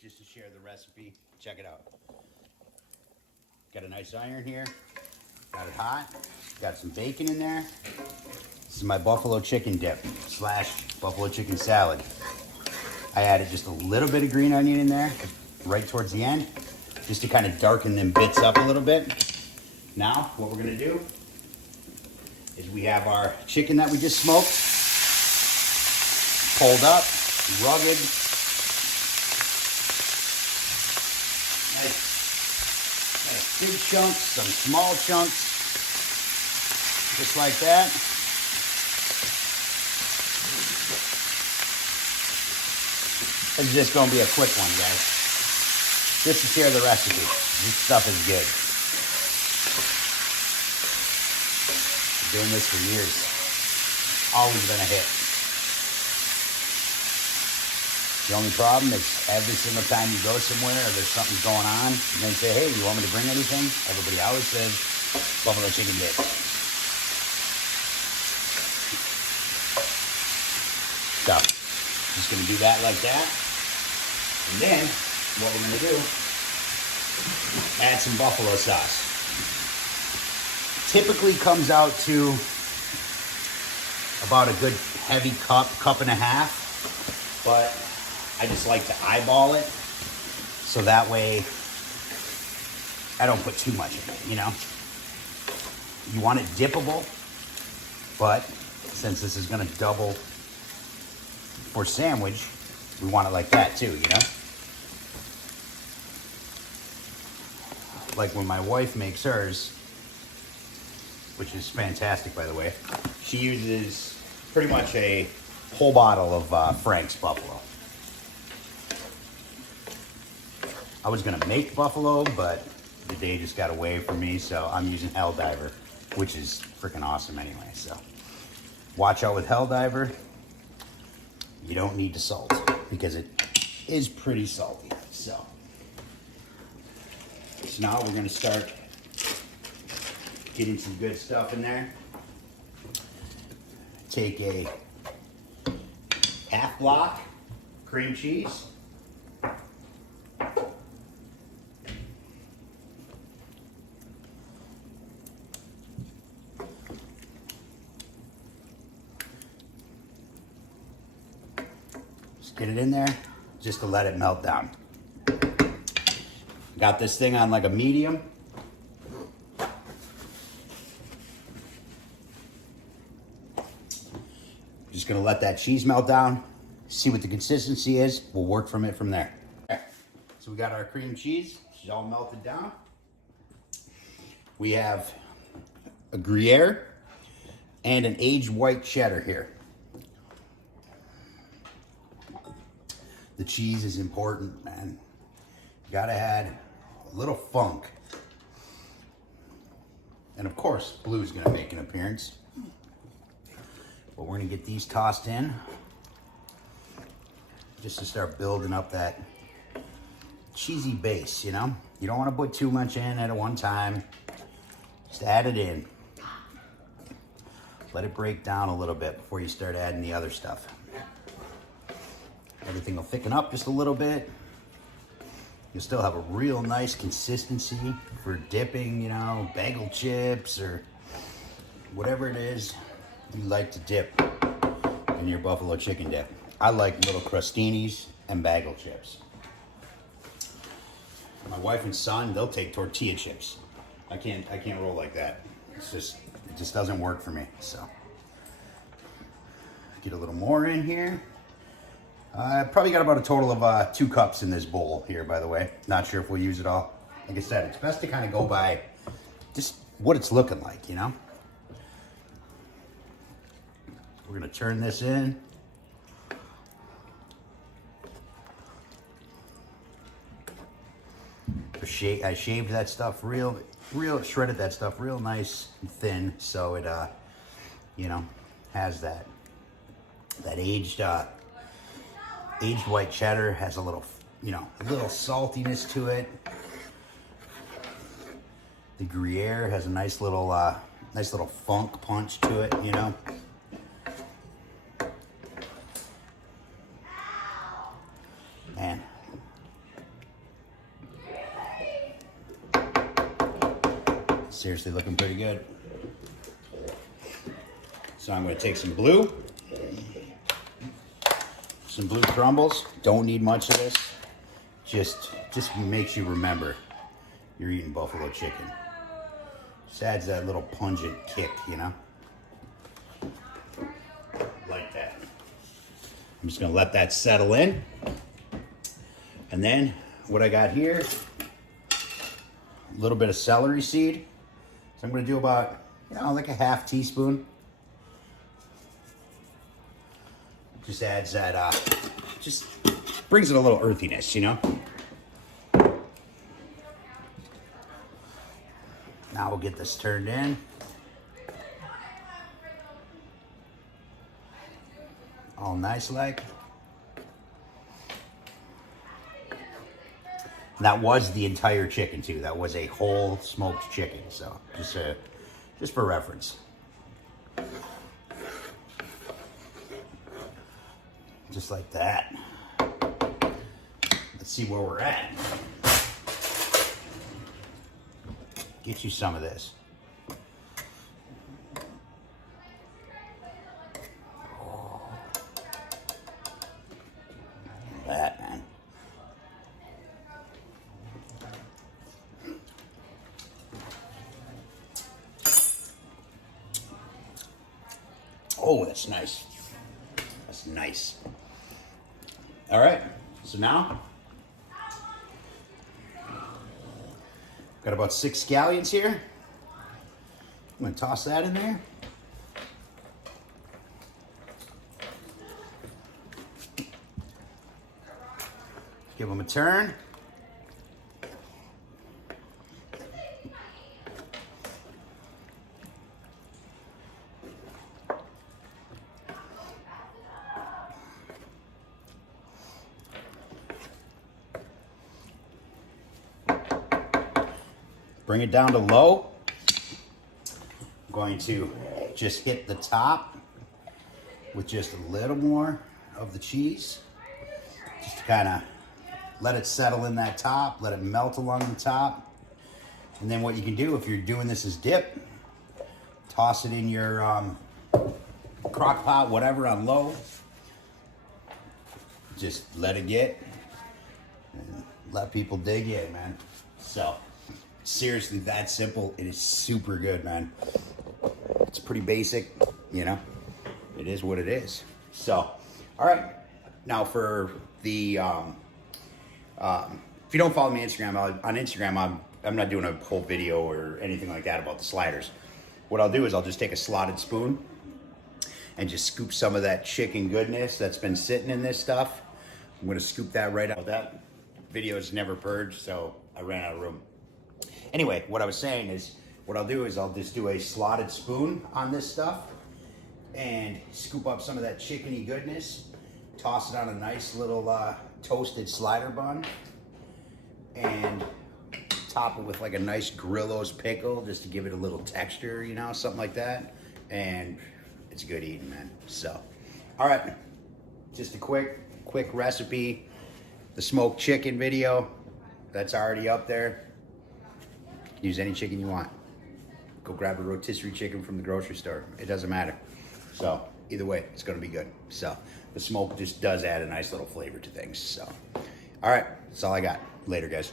just to share the recipe. Check it out. Got a nice iron here. Got it hot. Got some bacon in there. This is my buffalo chicken dip / buffalo chicken salad. I added just a little bit of green onion in there right towards the end, just to kind of darken them bits up a little bit. Now, what we're gonna do is we have our chicken that we just smoked, pulled up, rugged. Nice big chunks, some small chunks, just like that. This is just gonna be a quick one, guys. Just to share the recipe. This stuff is good. Been doing this for years. Always been a hit. The only problem is every single time you go somewhere or there's something going on, and they say, hey, you want me to bring anything? Everybody always says, buffalo chicken dip. So, just gonna do that like that. And then, what we're gonna do, add some buffalo sauce. Typically comes out to about a good heavy cup and a half, but I just like to eyeball it, so that way I don't put too much in it, you know? You want it dippable, but since this is gonna double for sandwich, we want it like that too, you know? Like when my wife makes hers, which is fantastic, by the way, she uses pretty much a whole bottle of Frank's Buffalo. I was gonna make buffalo, but the day just got away from me, so I'm using Helldiver, which is freaking awesome anyway. So watch out with Helldiver. You don't need to salt because it is pretty salty. So now we're gonna start getting some good stuff in there. Take a half block cream cheese. Get it in there just to let it melt down. Got this thing on like a medium. Just gonna let that cheese melt down, see what the consistency is. We'll work from it from there. So we got our cream cheese. She's all melted down. We have a Gruyere and an aged white cheddar here. The cheese is important, man. You gotta add a little funk. And of course, blue's gonna make an appearance. But we're gonna get these tossed in just to start building up that cheesy base, you know? You don't wanna put too much in at one time. Just add it in. Let it break down a little bit before you start adding the other stuff. Everything will thicken up just a little bit. You'll still have a real nice consistency for dipping, you know, bagel chips or whatever it is you like to dip in your buffalo chicken dip. I like little crostinis and bagel chips. My wife and son, they'll take tortilla chips. I can't roll like that. It just doesn't work for me. So get a little more in here. I probably got about a total of 2 cups in this bowl here, by the way. Not sure if we'll use it all. Like I said, it's best to kind of go by just what it's looking like, you know? We're gonna turn this in. I shaved that stuff shredded that stuff real nice and thin, so it, you know, has that aged white cheddar, has a little, you know, a little saltiness to it. The Gruyere has a nice little funk punch to it, you know. Man, Seriously looking pretty good. So I'm going to take some blue crumbles. Don't need much of this. Just makes you remember you're eating buffalo chicken. Just adds that little pungent kick, you know? Like that. I'm just going to let that settle in. And then what I got here, a little bit of celery seed. So I'm going to do about, like a half teaspoon. Just adds that, just brings it a little earthiness, you know? Now we'll get this turned in. All nice like. And that was the entire chicken too. That was a whole smoked chicken. So just for reference. Just like that. Let's see where we're at. Get you some of this. Oh. That, man. Oh, that's nice. That's nice. All right, so now got about 6 scallions here. I'm gonna toss that in there. Give them a turn. Bring it down to low. I'm going to just hit the top with just a little more of the cheese. Just to kind of let it settle in that top, let it melt along the top. And then what you can do if you're doing this as dip, toss it in your crock pot, whatever, on low. Just let it get and let people dig in, man. So. Seriously, that simple. It is super good, man. It's pretty basic, you know. It is what it is. So, all right. Now for the, if you don't follow me on Instagram, I'm not doing a whole video or anything like that about the sliders. What I'll do is I'll just take a slotted spoon and just scoop some of that chicken goodness that's been sitting in this stuff. I'm gonna scoop that right out. That video is never purged, so I ran out of room. Anyway, what I was saying is, what I'll do is I'll just do a slotted spoon on this stuff and scoop up some of that chickeny goodness, toss it on a nice little toasted slider bun, and top it with like a nice Grillo's pickle just to give it a little texture, you know, something like that. And it's good eating, man. So, all right, just a quick recipe. The smoked chicken video, that's already up there. Use any chicken you want. Go grab a rotisserie chicken from the grocery store. It doesn't matter. So either way, it's gonna be good. So the smoke just does add a nice little flavor to things. So, all right, that's all I got. Later, guys.